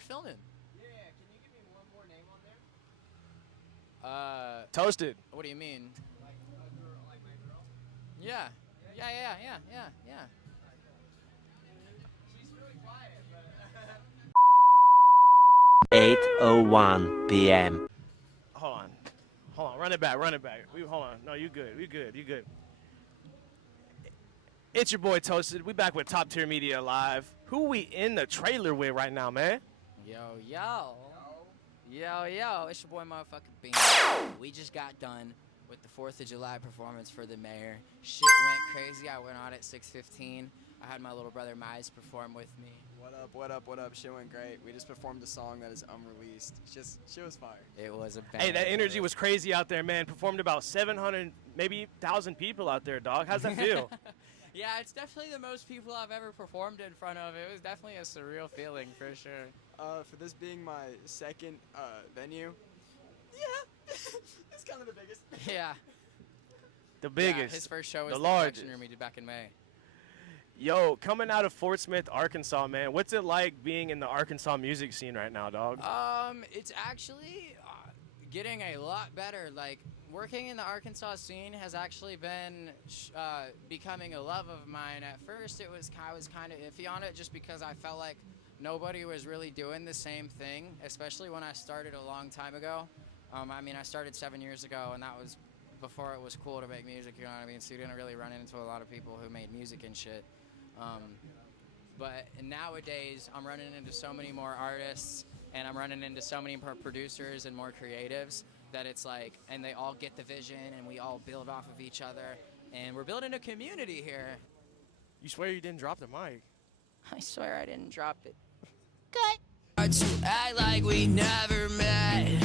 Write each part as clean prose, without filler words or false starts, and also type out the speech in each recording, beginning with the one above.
you're filming. Yeah, can you give me one more name on there? Toasted. What do you mean? Like a girl, like my girl? Yeah. Yeah. She's really quiet, but... 8:01 p.m. Hold on. Run it back. Hold on. No, you good. You good. It's your boy Toasted. We back with Top Tier Media Live. Who we in the trailer with right now, man? Yo. It's your boy, motherfucking Bean. We just got done with the 4th of July performance for the mayor. Shit went crazy. I went on at 6:15. I had my little brother Mize perform with me. What up? Shit went great. We just performed a song that is unreleased. Shit was fire. It was a bang. Hey, that energy was crazy out there, man. Performed about 700, maybe 1,000 people out there, dog. How's that feel? Yeah, it's definitely the most people I've ever performed in front of. It was definitely a surreal feeling, for sure. For this being my second venue, yeah, it's kind of the biggest. Yeah. The biggest. Yeah, his first show was the the largest. production room he did back in May. Yo, coming out of Fort Smith, Arkansas, man, what's it like being in the Arkansas music scene right now, dog? It's actually getting a lot better. Like, working in the Arkansas scene has actually been becoming a love of mine. At first, I was kind of iffy on it just because I felt like nobody was really doing the same thing, especially when I started a long time ago. I started 7 years ago, and that was before it was cool to make music, you know what I mean? So you didn't really run into a lot of people who made music and shit. But nowadays, I'm running into so many more artists, and I'm running into so many more producers and more creatives that it's like, and they all get the vision, and we all build off of each other, and we're building a community here. You swear you didn't drop the mic? I swear I didn't drop it. Good. To act like we never met,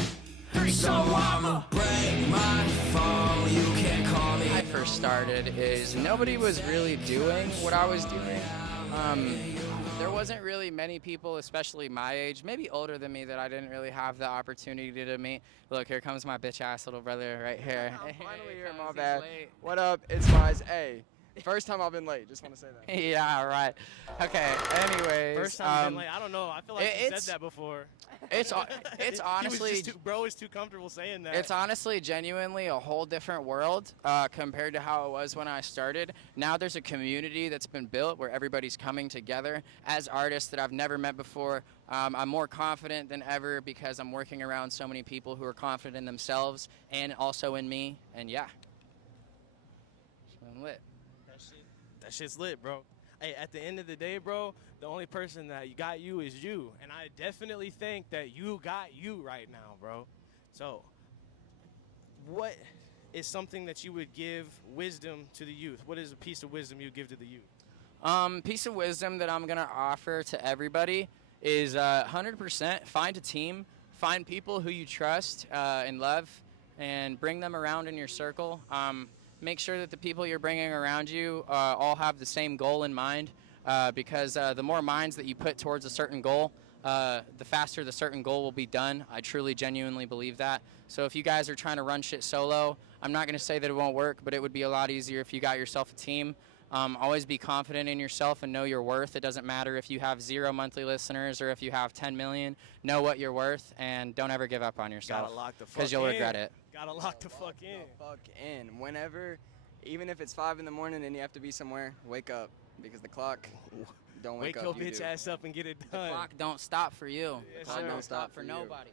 so I'ma break my phone. You can't call me. When I first started is nobody was really doing what I was doing. There wasn't really many people, especially my age, maybe older than me, that I didn't really have the opportunity to meet. Look, here comes my bitch-ass little brother right here. I'm finally here, my He's bad. late. What up? It's Mize. Hey, first time I've been late. Just want to say that. Yeah, right. Okay, anyways. First time you've been late. I don't know. I feel like you said that before. It's honestly... Bro is too comfortable saying that. It's honestly genuinely a whole different world compared to how it was when I started. Now there's a community that's been built where everybody's coming together as artists that I've never met before. I'm more confident than ever because I'm working around so many people who are confident in themselves and also in me. And yeah, I'm lit. That shit's lit, bro. Hey, at the end of the day, bro, the only person that got you is you. And I definitely think that you got you right now, bro. So, what is something that you would give wisdom to the youth? What is a piece of wisdom you would give to the youth? Piece of wisdom that I'm going to offer to everybody is 100% find a team. Find people who you trust and love and bring them around in your circle. Make sure that the people you're bringing around you all have the same goal in mind because the more minds that you put towards a certain goal, the faster the certain goal will be done. I truly, genuinely believe that. So if you guys are trying to run shit solo, I'm not going to say that it won't work, but it would be a lot easier if you got yourself a team. Always be confident in yourself and know your worth. It doesn't matter if you have 0 monthly listeners or if you have 10 million. Know what you're worth and don't ever give up on yourself. Gotta lock the fuck because you'll regret it. Gotta lock the fuck in. Fuck in. Whenever, even if it's 5 in the morning and you have to be somewhere, wake up because the clock don't wake up. Wake your bitch ass up and get it done. The clock don't stop for you. Yes, The clock sir. don't stop for you. nobody.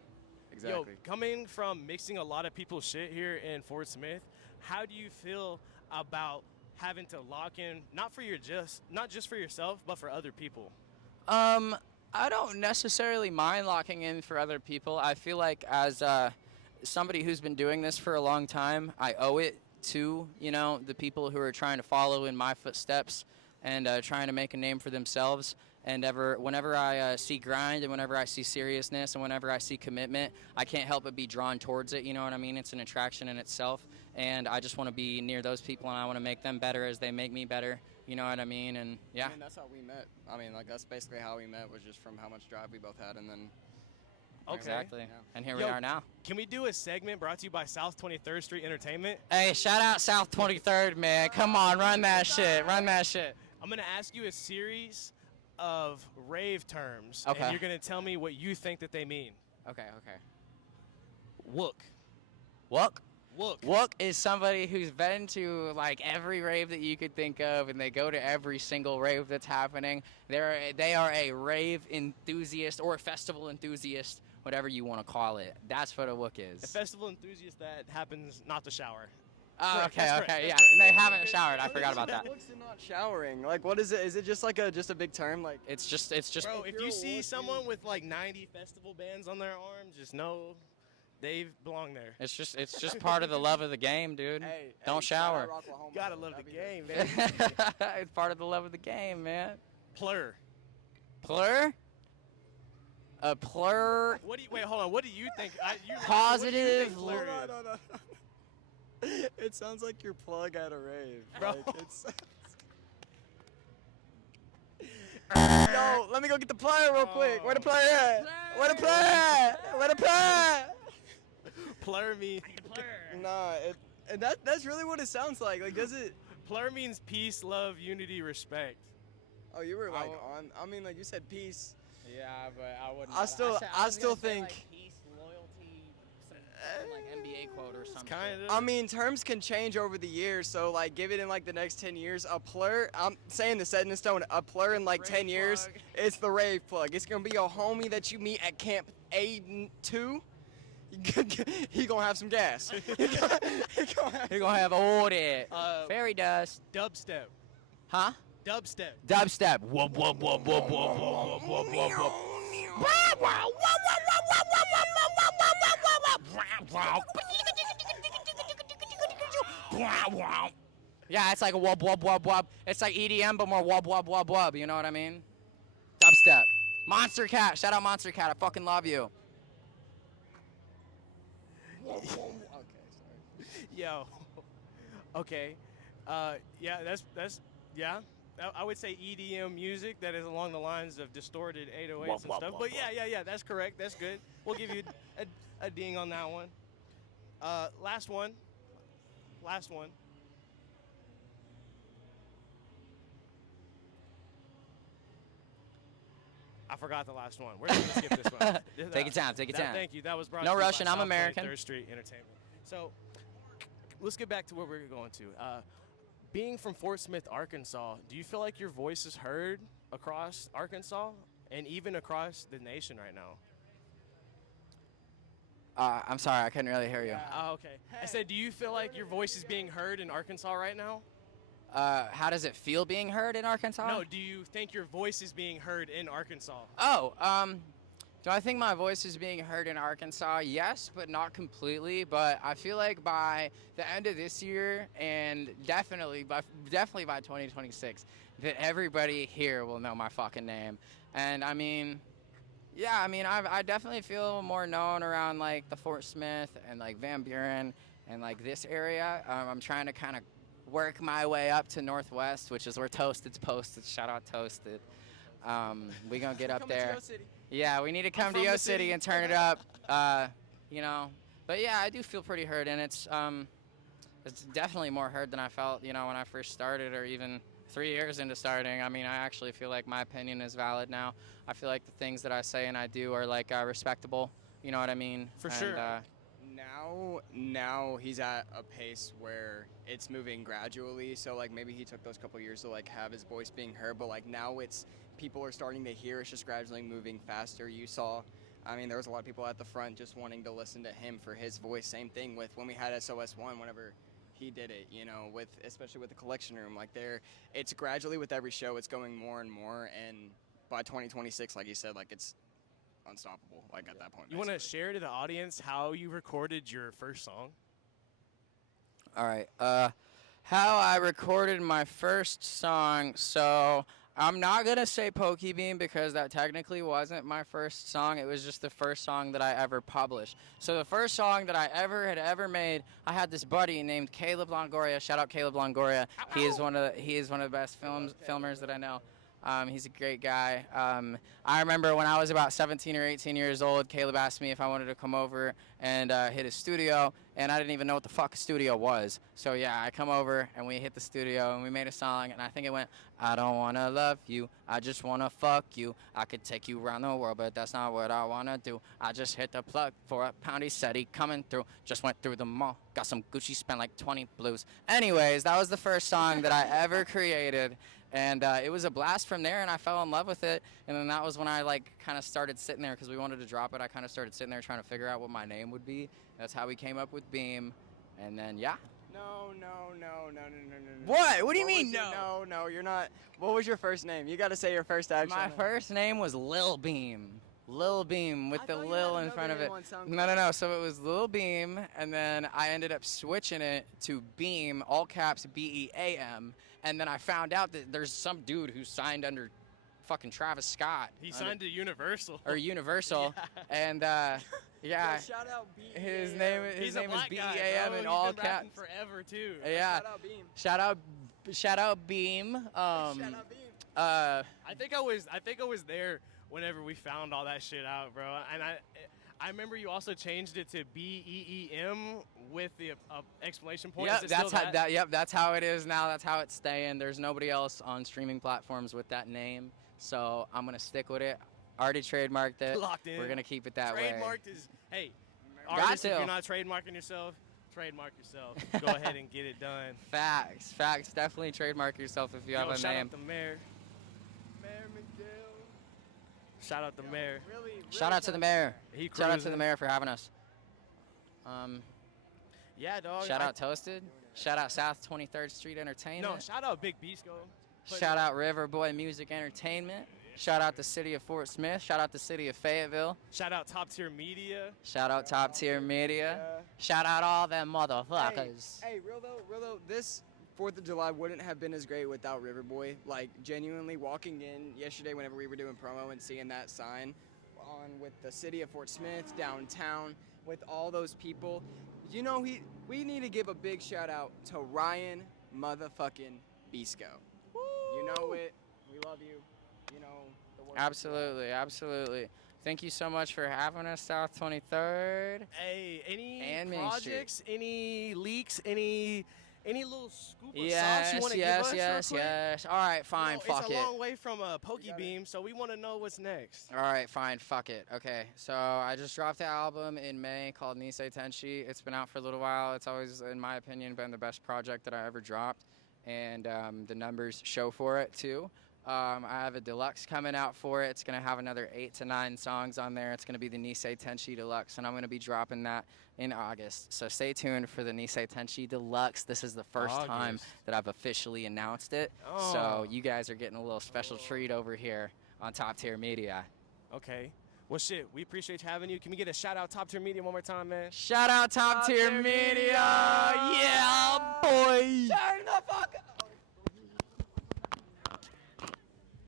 Exactly. Yo, coming from mixing a lot of people's shit here in Fort Smith, how do you feel about having to lock in, not just for yourself, but for other people? I don't necessarily mind locking in for other people. I feel like as somebody who's been doing this for a long time, I owe it to, the people who are trying to follow in my footsteps and trying to make a name for themselves. And whenever I see grind and whenever I see seriousness and whenever I see commitment, I can't help but be drawn towards it, you know what I mean? It's an attraction in itself. And I just want to be near those people and I want to make them better as they make me better, you know what I mean? And yeah. I mean, that's how we met. That's basically how we met, was just from how much drive we both had and then... Okay. Exactly. Yeah. And here we are now. Can we do a segment brought to you by South 23rd Street Entertainment? Hey, shout out South 23rd, man. Come on, run that shit. Run that shit. I'm going to ask you a series of rave terms, Okay. and you're gonna tell me what you think that they mean. Okay. Wook. Wook. Wook. Wook is somebody who's been to like every rave that you could think of, and they go to every single rave that's happening. They are a rave enthusiast or a festival enthusiast, whatever you want to call it. That's what a Wook A is. festival enthusiast that happens not to shower. Oh, Correct, okay, that's correct, okay, that's yeah. correct. And they haven't showered. I forgot about that. Looks and not showering. Like, what is it? Is it just like just a big term? Like, It's just. Bro, if you're you a see Wook, someone with like 90 festival bands on their arm, just know they belong there. It's just part of the love of the game, dude. hey, Don't shout out shower. Rocklahoma, Gotta though. love the That'd be game, man. It's part of the love of the game, man. Plur. Plur? A plur. What do you wait? Hold on. What do you think? Positive. What do you think plur is? No. It sounds like your plug at a rave. Bro. Like, it's. Yo, let me go get the player real quick. Where the player at? Where the player at? Where the player at? Plur means Nah, that's really what it sounds like. Like, does it? plur means peace, love, unity, respect. Oh, you were like I on. I mean, like you said, peace. Yeah, but I wouldn't. I still think. peace, loyalty, some like NBA quote or something. Kind of. I mean, terms can change over the years, so like, give it in like the next 10 years. A plur, I'm saying this set in stone. A plur in like 10 years, plug. it's the rave plug. It's gonna be your homie that you meet at Camp A2. He gonna have some gas. he gonna You're gonna have all that fairy dust, Dubstep. huh? Dubstep. Dubstep. Whoop whoop whoop whoop whoop whoop whoop whoop whoop. Yeah, it's like a wub wub wub wub. It's like EDM but more wub wub wub wub. You know what I mean? Dubstep. Monster Cat. Shout out Monster Cat. I fucking love you. Okay, sorry. Yo. Okay. Yeah, that's yeah. I would say EDM music that is along the lines of distorted 808s and stuff. But yeah, that's correct. That's good. We'll give you a ding on that one. Last one. I forgot the last one. We're gonna skip this one. Take your time. Take your time. Thank you. That was brought No to you by rushing, I'm South American. 43rd Street Entertainment. So let's get back to where we're going to. Being from Fort Smith, Arkansas, do you feel like your voice is heard across Arkansas and even across the nation right now? I'm sorry, I couldn't really hear you. Oh, okay. I said, do you feel like your voice is being heard in Arkansas right now? How does it feel being heard in Arkansas? No, do you think your voice is being heard in Arkansas? Oh, do I think my voice is being heard in Arkansas? Yes, but not completely. But I feel like by the end of this year, and definitely by 2026, that everybody here will know my fucking name. And I mean, yeah, I mean, I definitely feel more known around like the Fort Smith and like Van Buren and like this area. I'm trying to kind of work my way up to Northwest, which is where Toasted's posted. Shout out Toasted. We gonna get up Coming to there. your city. Yeah, we need to come to from your the city city. and turn it up. You know, but yeah, I do feel pretty heard, and it's definitely more heard than I felt, you know, when I first started, or even 3 years into starting. I mean, I actually feel like my opinion is valid now. I feel like the things that I say and I do are like respectable. You know what I mean? For sure. Now he's at a pace where it's moving gradually. So like maybe he took those couple years to like have his voice being heard, but like now it's people are starting to hear. It's just gradually moving faster. You saw, I mean, there was a lot of people at the front just wanting to listen to him for his voice. Same thing with when we had SOS1. Whenever he did it, you know, with especially with the collection room, like it's gradually with every show, it's going more and more, and by 2026, like you said, like it's unstoppable. Like at that point. You want to basically. share to the audience how you recorded your first song? All right. How I recorded my first song. So I'm not gonna say Pokey Bean because that technically wasn't my first song. It was just the first song that I ever published. So the first song that I ever made, I had this buddy named Caleb Longoria. Shout out Caleb Longoria. He is one of the best filmers that I know. He's a great guy. I remember when I was about 17 or 18 years old, Caleb asked me if I wanted to come over and hit his studio, and I didn't even know what the fuck a studio was. So yeah, I come over and we hit the studio and we made a song, and I think it went, I don't wanna love you, I just wanna fuck you. I could take you around the world, but that's not what I wanna do. I just hit the plug for a pound, he said he coming through. Just went through the mall, got some Gucci, spent like 20 blues. Anyways, that was the first song that I ever created. And it was a blast from there, and I fell in love with it. And then that was when I like kind of started sitting there because we wanted to drop it. I kind of started sitting there trying to figure out what my name would be. That's how we came up with Beam. And then yeah. No. What? What do you was mean your- no? No, you're not. What was your first name? You got to say your first actual My name. first name was Lil Beam. Lil Beam with I the thought you Lil had in front of another it. name on SoundCloud. No. So it was Lil Beam, and then I ended up switching it to Beam, all caps BEAM. And then I found out that there's some dude who signed under fucking Travis Scott. He signed to Universal. Or Universal. And Yeah, yeah, shout out B. his name He's is a black guy, BEAM bro. in He's all been rapping caps. forever too. Yeah. Shout out Beam. Shout out Beam. Shout out Beam. I think I was there whenever we found all that shit out, bro. And I remember you also changed it to BEEM with the exclamation point. Yep, Is it still that's how. Yep, that's how it is now. That's how it's staying. There's nobody else on streaming platforms with that name, so I'm gonna stick with it. Already trademarked it. Locked in. We're gonna keep it that way. Trademarked is, hey, Got artists, if to. you're not trademarking yourself, trademark yourself. Go ahead and get it done. Facts. Definitely trademark yourself if you have a shout name. out the mayor. Mayor McGill. Shout out the mayor. Really Shout out to the mayor. He Shout out to cruising. the mayor for having us. Yeah, dog. Shout out Toasted. Shout out South 23rd Street Entertainment. No, shout out Big Bisco. Shout out Riverboy Music Entertainment. Shout out the city of Fort Smith. Shout out the city of Fayetteville. Shout out Top Tier Media. Shout out Top Tier Media. Shout out all them motherfuckers. Hey, real though, this 4th of July wouldn't have been as great without Riverboy. Like, genuinely walking in yesterday whenever we were doing promo and seeing that sign on with the city of Fort Smith downtown with all those people. You know, we need to give a big shout out to Ryan motherfucking Bisco. You know it. We love you. You know the work. Absolutely. Thank you so much for having us, South 23rd. Hey, any And Main projects, any leaks, any little scoop of sauce you want to give us real quick? Yes. All right, fine, fuck It's it. a long way from a Pokey Beam, so we want to know what's next. All right, fine, fuck it. Okay, so I just dropped an album in May called Nisei Tenshi. It's been out for a little while. It's always, in my opinion, been the best project that I ever dropped, and the numbers show for it too. I have a deluxe coming out for it. It's going to have another 8 to 9 songs on there. It's going to be the Nisei Tenshi Deluxe, and I'm going to be dropping that in August. So stay tuned for the Nisei Tenshi Deluxe. This is the first time that I've officially announced it. So you guys are getting a little special treat over here on Top Tier Media. Okay. Well, shit, we appreciate having you. Can we get a shout out Top Tier Media one more time, man? Shout out Top Tier Media. Yeah, boy.